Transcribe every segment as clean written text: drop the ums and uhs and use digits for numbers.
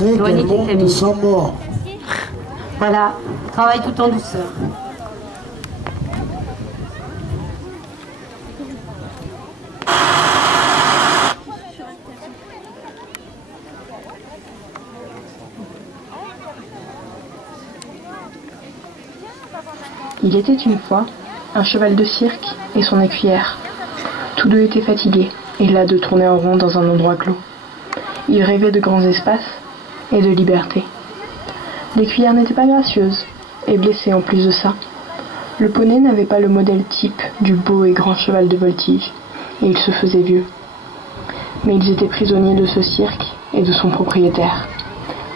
Éloigner tes familles. Voilà, travaille tout en douceur. Il était une fois un cheval de cirque et son écuyère. Tous deux étaient fatigués et las de tourner en rond dans un endroit clos. Ils rêvaient de grands espaces et de liberté. L'écuyère n'était pas gracieuse et blessée en plus de ça. Le poney n'avait pas le modèle type du beau et grand cheval de voltige et il se faisait vieux. Mais ils étaient prisonniers de ce cirque et de son propriétaire.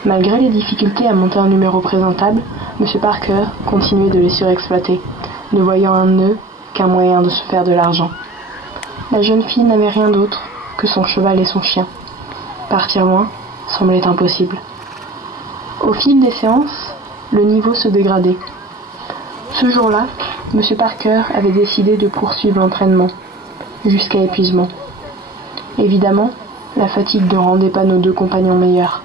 Malgré les difficultés à monter un numéro présentable, M. Parker continuait de les surexploiter, ne voyant un nœud qu'un moyen de se faire de l'argent. La jeune fille n'avait rien d'autre que son cheval et son chien. Partir loin semblait impossible. Au fil des séances, le niveau se dégradait. Ce jour-là, M. Parker avait décidé de poursuivre l'entraînement, jusqu'à épuisement. Évidemment, la fatigue ne rendait pas nos deux compagnons meilleurs.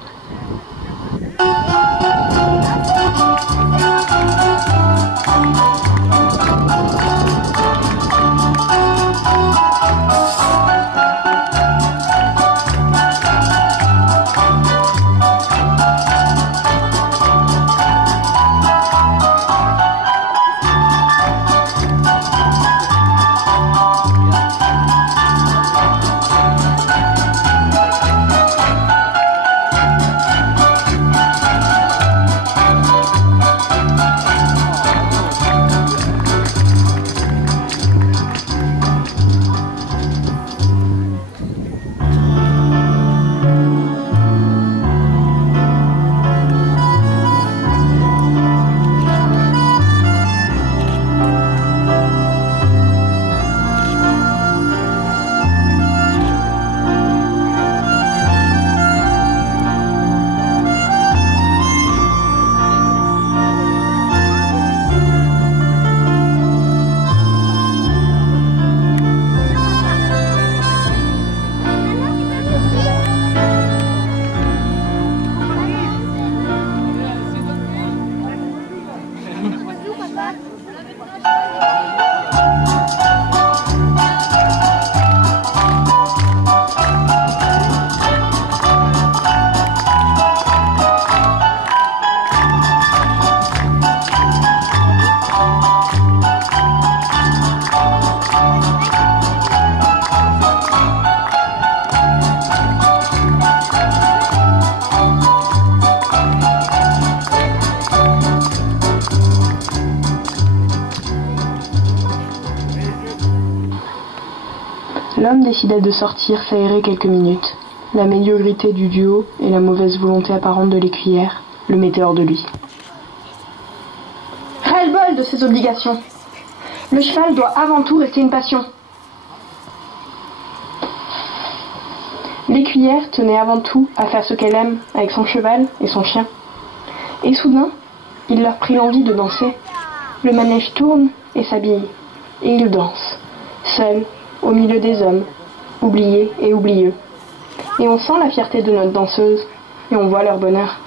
L'homme décida de sortir s'aérer quelques minutes. La médiocrité du duo et la mauvaise volonté apparente de l'écuyère le mettaient hors de lui. Ras-le-bol de ses obligations. Le cheval doit avant tout rester une passion. L'écuyère tenait avant tout à faire ce qu'elle aime avec son cheval et son chien. Et soudain, il leur prit l'envie de danser. Le manège tourne et s'habille. Et ils dansent, seuls, au milieu des hommes, oubliés et oublieux. Et on sent la fierté de notre danseuse, et on voit leur bonheur.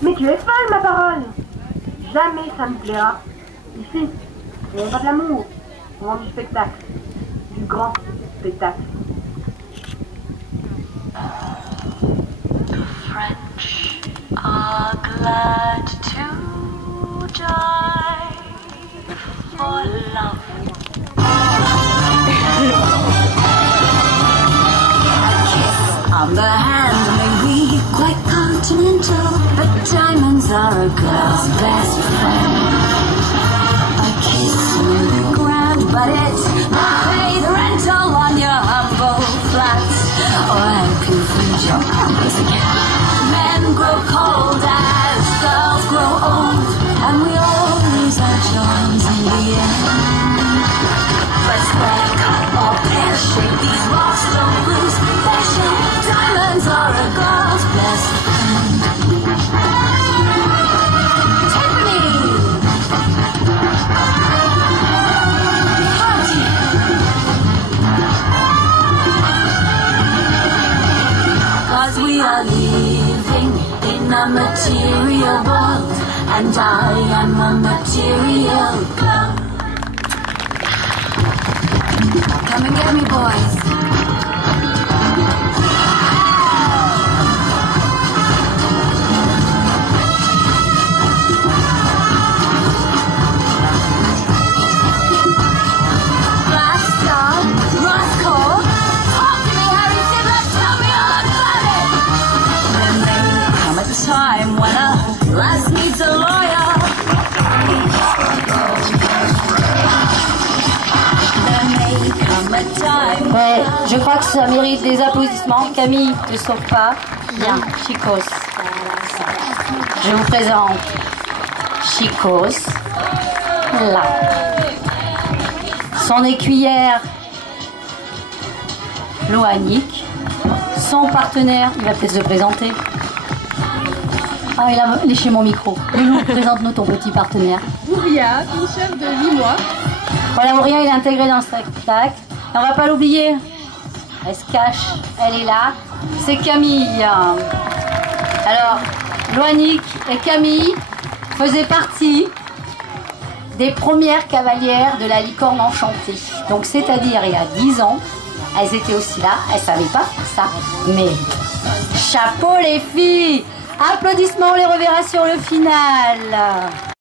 Mais tu es folle, ma parole! Jamais ça me plaira. Ici, on vend pas de l'amour, on vend du spectacle. Du grand spectacle. The French are glad to die for love. A kiss on the hand may be quite continental, but diamonds are a girl's best friend. A kiss may be grand, but it might pay the rental on your humble flats, or help you feed your pussycat. Men grow cold as girls grow old, and we all lose our charms in the end. But square or pear-shaped, these rocks don't lose their shape. Diamonds are a girl's best friend. Tiffany! Party! Cause we are living in a material world, and I am a material girl. Come and get me, boys. Black Star, Roscoe, talk to me, Harry Fiddler, tell me all about it. There may come a time when a lass needs a lawyer. Ouais, je crois que ça mérite des applaudissements. Camille, ne sauve pas. Bien, Chicos. Je vous présente Chicos, là. Son écuyère, Loanic. Son partenaire, il va peut-être se présenter. Ah, il a léché mon micro. Présente-nous ton petit partenaire. Ouria, une chèvre de 8 mois. Voilà, Ouria, il est intégré dans le spectacle. Et on va pas l'oublier. Elle se cache, elle est là. C'est Camille. Alors, Loanic et Camille faisaient partie des premières cavalières de la licorne enchantée. Donc, c'est-à-dire, il y a 10 ans, elles étaient aussi là. Elles savaient pas faire ça. Mais, chapeau les filles! Applaudissements, on les reverra sur le final.